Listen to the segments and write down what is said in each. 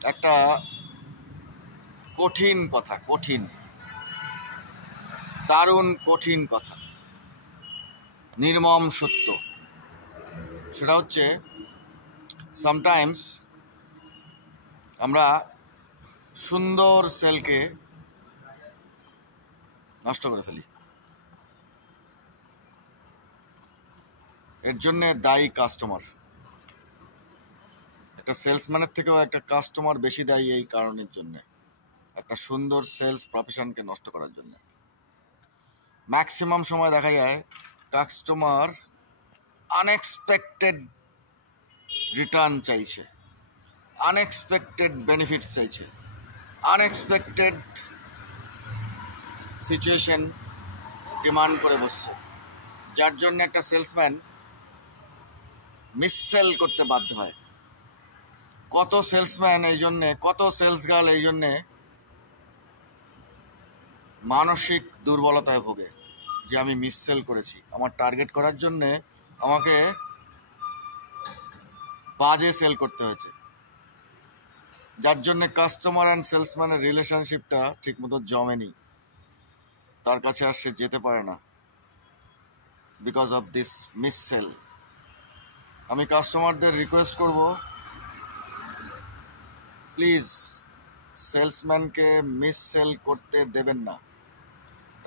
একটা কঠিন কথা, দারুণ কঠিন কথা, নির্মম সত্য। সেটা হচ্ছে সামটাইমস আমরা সুন্দর সেলকে নষ্ট করে ফেলি। এর জন্যে দায়ী কাস্টমার। একটা সেলসম্যানের থেকেও একটা কাস্টমার বেশি দায়ী এই কারণের জন্য, একটা সুন্দর সেলস প্রফেশনকে নষ্ট করার জন্য। ম্যাক্সিমাম সময় দেখা যায় কাস্টমার আনএক্সপেক্টেড রিটার্ন চাইছে, আনএক্সপেক্টেড বেনিফিট চাইছে, আনএক্সপেক্টেড সিচুয়েশন ডিমান্ড করে বসছে, যার জন্য একটা সেলসম্যান মিসসেল করতে বাধ্য হয়। কত সেলসম্যান এই জন্যে, কত সেলস গার্ল এই জন্যে মানসিক দুর্বলতায় ভোগে যে আমি মিসসেল করেছি। আমার টার্গেট করার জন্যে আমাকে বাজে সেল করতে হয়েছে, যার জন্যে কাস্টমার অ্যান্ড সেলসম্যানের রিলেশনশিপটা ঠিকমতো জমেনি, তার কাছে আর সে যেতে পারে না বিকজ অফ দিস মিসসেল। আমি কাস্টমারদের রিকোয়েস্ট করব, প্লিজ সেলসম্যানকে মিসসেল করতে দেবেন না।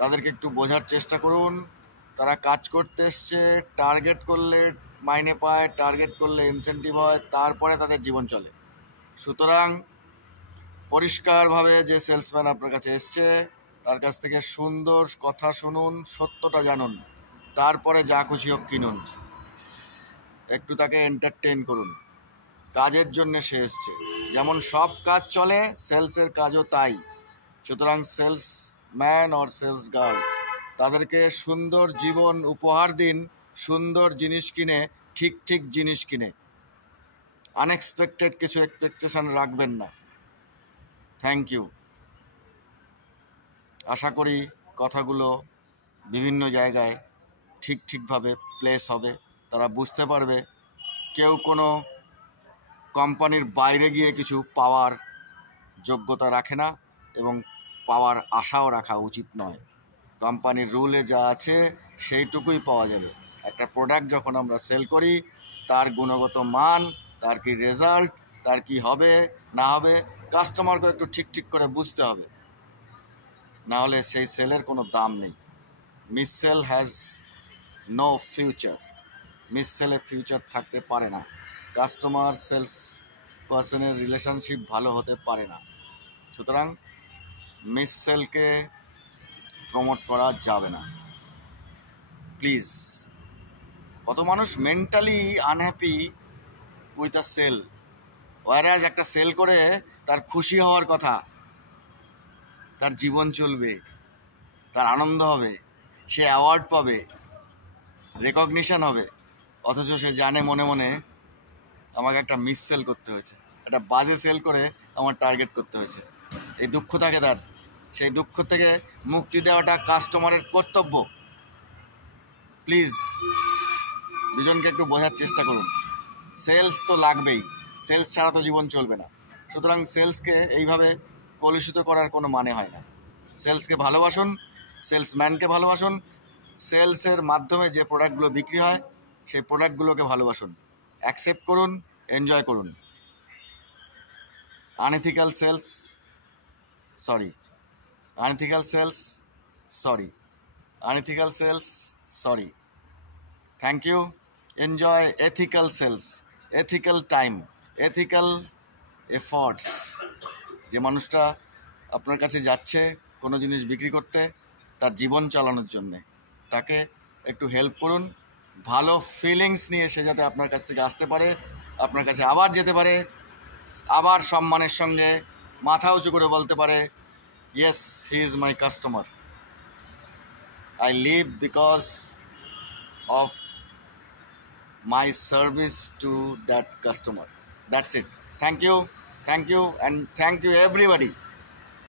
তাদেরকে একটু বোঝার চেষ্টা করুন, তারা কাজ করতে এসছে, টার্গেট করলে মাইনে পায়, টার্গেট করলে ইনসেন্টিভ হয়, তারপরে তাদের জীবন চলে। সুতরাং পরিষ্কারভাবে যে সেলসম্যান আপনার কাছে এসছে তার কাছ থেকে সুন্দর কথা শুনুন, সত্যটা জানুন, তারপরে যা খুশি হোক কিনুন। একটু তাকে এন্টারটেইন করুন, কাজের জন্য সে এসছে। যেমন সব কাজ চলে, সেলসের কাজও তাই। সুতরাং সেলসম্যান অর সেলস গার্ল, তাদেরকে সুন্দর জীবন উপহার দিন, সুন্দর জিনিস কিনে, ঠিক জিনিস কিনে। আনএক্সপেক্টেড কিছু এক্সপেকটেশন রাখবেন না। Thank you. আশা করি কথাগুলো বিভিন্ন জায়গায় ঠিকভাবে প্লেস হবে, তারা বুঝতে পারবে। কেউ কোনো কোম্পানির বাইরে গিয়ে কিছু পাওয়ার যোগ্যতা রাখে না এবং পাওয়ার আশাও রাখা উচিত নয়। কোম্পানির রুলে যা আছে সেইটুকুই পাওয়া যাবে। একটা প্রোডাক্ট যখন আমরা সেল করি, তার গুণগত মান, তার কি রেজাল্ট, তার কি হবে না হবে, কাস্টমারকে একটু ঠিক করে বুঝতে হবে, না হলে সেই সেলের কোনো দাম নেই। মিসসেল হ্যাজ নো ফিউচার, মিসসেলের ফিউচার থাকতে পারে না। কাস্টমার সেলস পার্সনের রিলেশনশিপ ভালো হতে পারে না। সুতরাং মিসসেলকে প্রমোট করা যাবে না, প্লিজ। কত মানুষ mentally unhappy with a sale, ওয়ারাজ একটা সেল করে তার খুশি হওয়ার কথা, তার জীবন চলবে, তার আনন্দ হবে, সে অ্যাওয়ার্ড পাবে, রেকগনিশন হবে, অথচ সে জানে মনে মনে আমাকে একটা মিস সেল করতে হয়েছে, একটা বাজে সেল করে আমার টার্গেট করতে হয়েছে। এই দুঃখ থাকে তার, সেই দুঃখ থেকে মুক্তি দেওয়াটা কাস্টমারের কর্তব্য। প্লিজ দুজনকে একটু বোঝার চেষ্টা করুন। সেলস তো লাগবেই, সেলস ছাড়া তো জীবন চলবে না। সুতরাং সেলসকে এইভাবে কলুষিত করার কোনো মানে হয় না। সেলসকে ভালোবাসুন, সেলসম্যানকে ভালোবাসুন, সেলসের মাধ্যমে যে প্রোডাক্টগুলো বিক্রি হয় সেই প্রোডাক্টগুলোকে ভালোবাসুন, অ্যাকসেপ্ট করুন, এনজয় করুন। Unethical sales sorry, thank you. Enjoy ethical sales, ethical time, ethical efforts. যে মানুষটা আপনার কাছে যাচ্ছে কোনো জিনিস বিক্রি করতে তার জীবন চালানোর জন্যে, তাকে একটু হেল্প করুন। ভালো ফিলিংস নিয়ে সে যাতে আপনার কাছ থেকে আসতে পারে, আপনার কাছে আবার যেতে পারে, আবার সম্মানের সঙ্গে মাথা উঁচু করে বলতে পারে, yes, he is my customer, I live because of my service to that customer. That's it. Thank you, and thank you everybody.